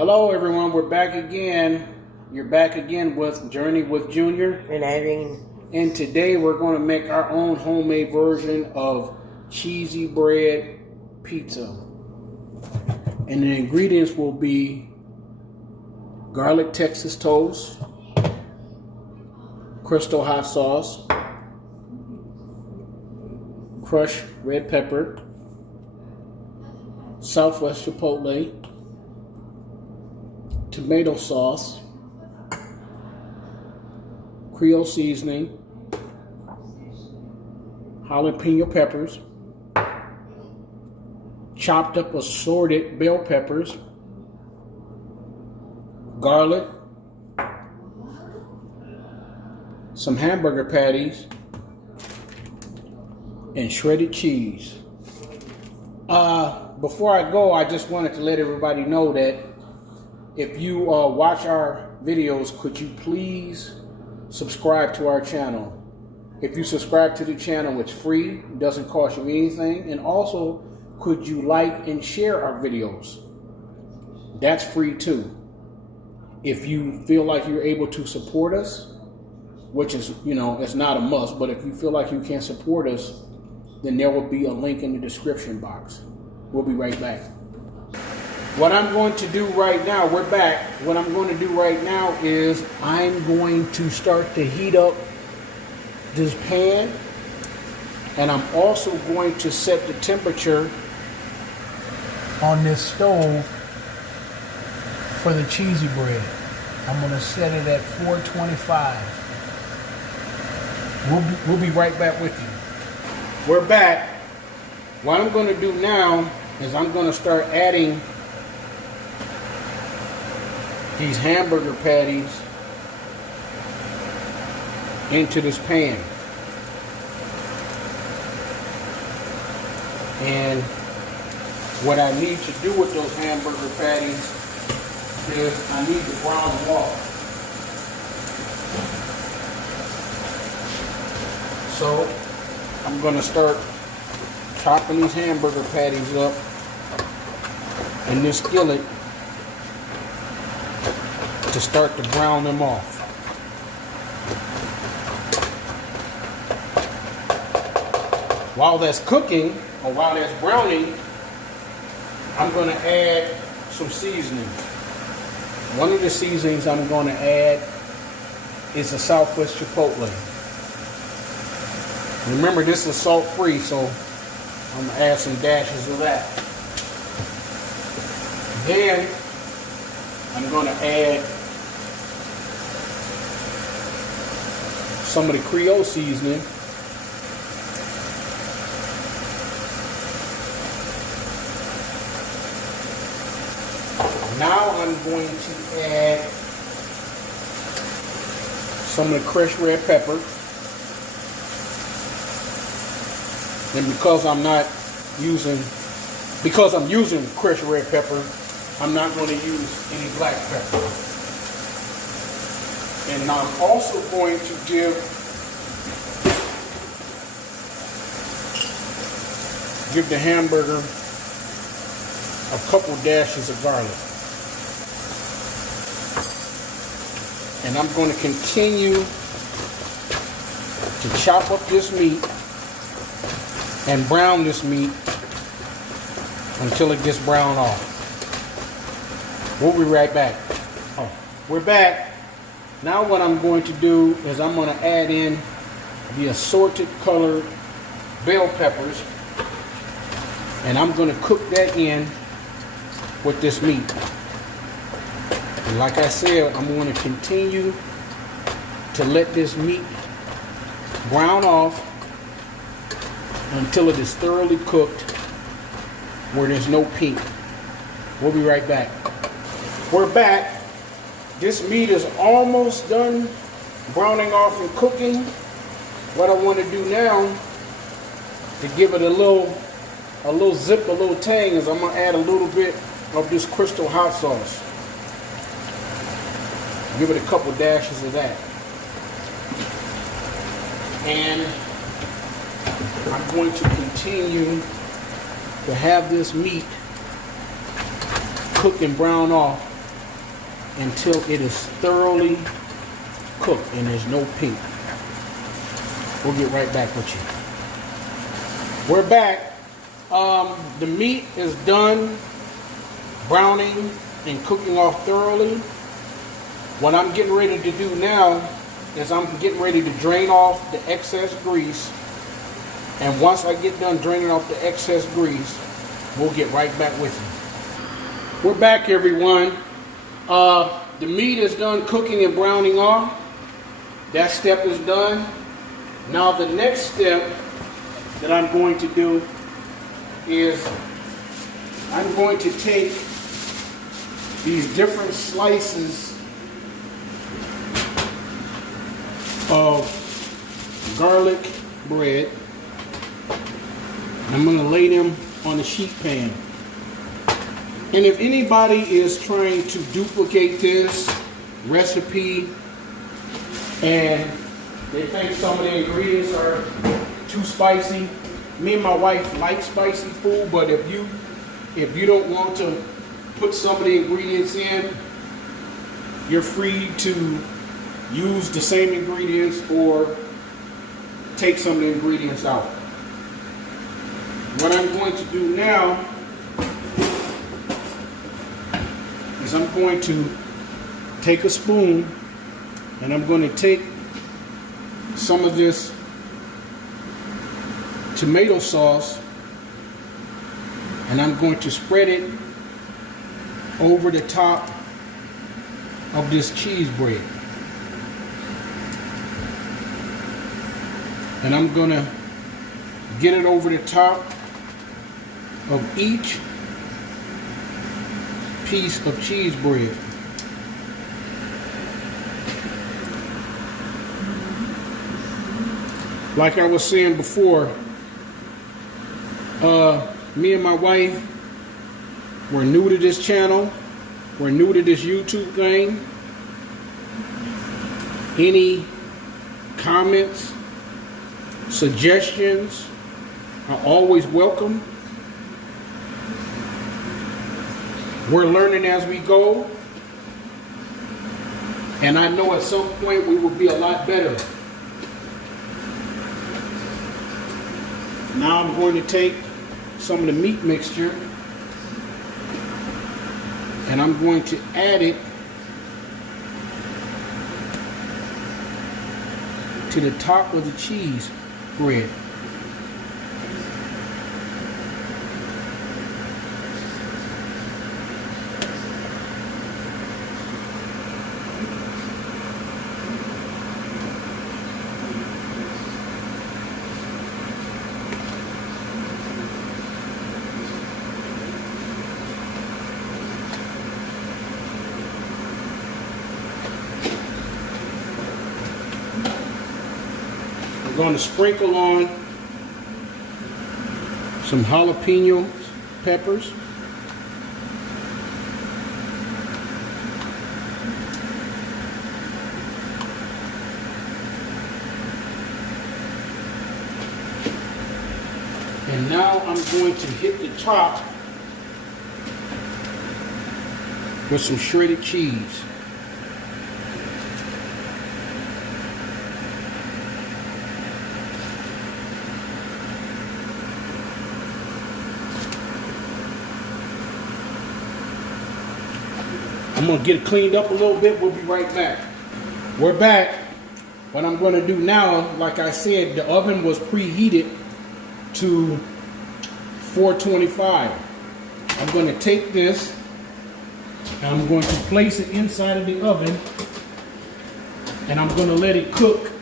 Hello everyone, we're back again. You're back again with Journey with Junior and Irene. And today we're going to make our own homemade version of cheesy bread pizza. And the ingredients will be garlic Texas toast, Crystal hot sauce, crushed red pepper, Southwest Chipotle, tomato sauce, Creole seasoning, jalapeno peppers, chopped up assorted bell peppers, garlic, some hamburger patties, and shredded cheese. Before I go, I just wanted to let everybody know that if you watch our videos, could you please subscribe to our channel? If you subscribe to the channel, it's free, it doesn't cost you anything. And also, could you like and share our videos? That's free too. If you feel like you're able to support us, which is, it's not a must, but if you feel like you can support us, then there will be a link in the description box. We'll be right back. What I'm going to do right now, we're back. What I'm going to do right now is I'm going to start to heat up this pan. And I'm also going to set the temperature on this stove for the cheesy bread. I'm going to set it at 425. We'll be right back with you. We're back. What I'm going to do now is I'm going to start adding these hamburger patties into this pan. And what I need to do with those hamburger patties is I need to brown them off. So I'm going to start chopping these hamburger patties up in this skillet to start to brown them off. While that's cooking, or while that's browning, I'm going to add some seasonings. One of the seasonings I'm going to add is the Southwest Chipotle. Remember, this is salt-free, so I'm going to add some dashes of that. Then I'm going to add some of the Creole seasoning. Now I'm going to add some of the crushed red pepper. And because I'm using crushed red pepper, I'm not going to use any black pepper. And I'm also going to give the hamburger a couple dashes of garlic. And I'm going to continue to chop up this meat and brown this meat until it gets brown off. We'll be right back. Oh, we're back. Now what I'm going to do is I'm going to add in the assorted colored bell peppers, and I'm going to cook that in with this meat. And like I said, I'm going to continue to let this meat brown off until it is thoroughly cooked where there's no pink. We'll be right back. We're back. This meat is almost done browning off and cooking. What I want to do now to give it a little zip, a little tang, is I'm going to add a little bit of this Crystal hot sauce. Give it a couple dashes of that. And I'm going to continue to have this meat cook and brown off until it is thoroughly cooked and there's no pink. We'll get right back with you. We're back. The meat is done browning and cooking off thoroughly. What I'm getting ready to do now is I'm getting ready to drain off the excess grease. And once I get done draining off the excess grease, we'll get right back with you. We're back, everyone. The meat is done cooking and browning off. That step is done. Now the next step that I'm going to do is I'm going to take these different slices of garlic bread. I'm going to lay them on a sheet pan. And if anybody is trying to duplicate this recipe and they think some of the ingredients are too spicy, me and my wife like spicy food, but if you don't want to put some of the ingredients in, you're free to use the same ingredients or take some of the ingredients out. What I'm going to do now is I'm going to take a spoon and I'm going to take some of this tomato sauce and I'm going to spread it over the top of this cheese bread. And I'm going to get it over the top of each piece of cheese bread. Like I was saying before, me and my wife, we're new to this channel. We're new to this YouTube thing. Any comments, suggestions are always welcome. We're learning as we go. And I know at some point we will be a lot better. Now I'm going to take some of the meat mixture and I'm going to add it to the top of the cheese bread. I'm going to sprinkle on some jalapeno peppers. And now I'm going to hit the top with some shredded cheese. I'm going to get it cleaned up a little bit. We'll be right back. We're back. What I'm going to do now, like I said, the oven was preheated to 425. I'm going to take this and I'm going to place it inside of the oven and I'm going to let it cook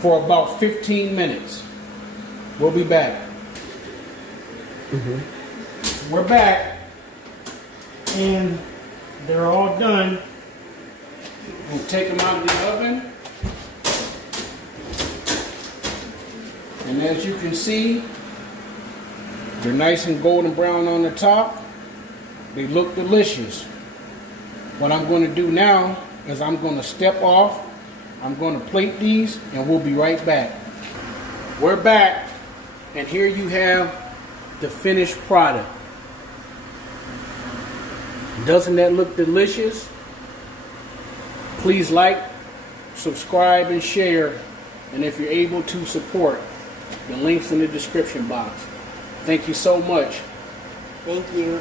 for about 15 minutes. We'll be back. We're back and they're all done. We'll take them out of the oven. And as you can see, they're nice and golden brown on the top. They look delicious. What I'm going to do now is I'm going to step off. I'm going to plate these and we'll be right back. We're back and here you have the finished product. Doesn't that look delicious? Please like, subscribe, and share. And if you're able to support, the link's in the description box. Thank you so much. Thank you.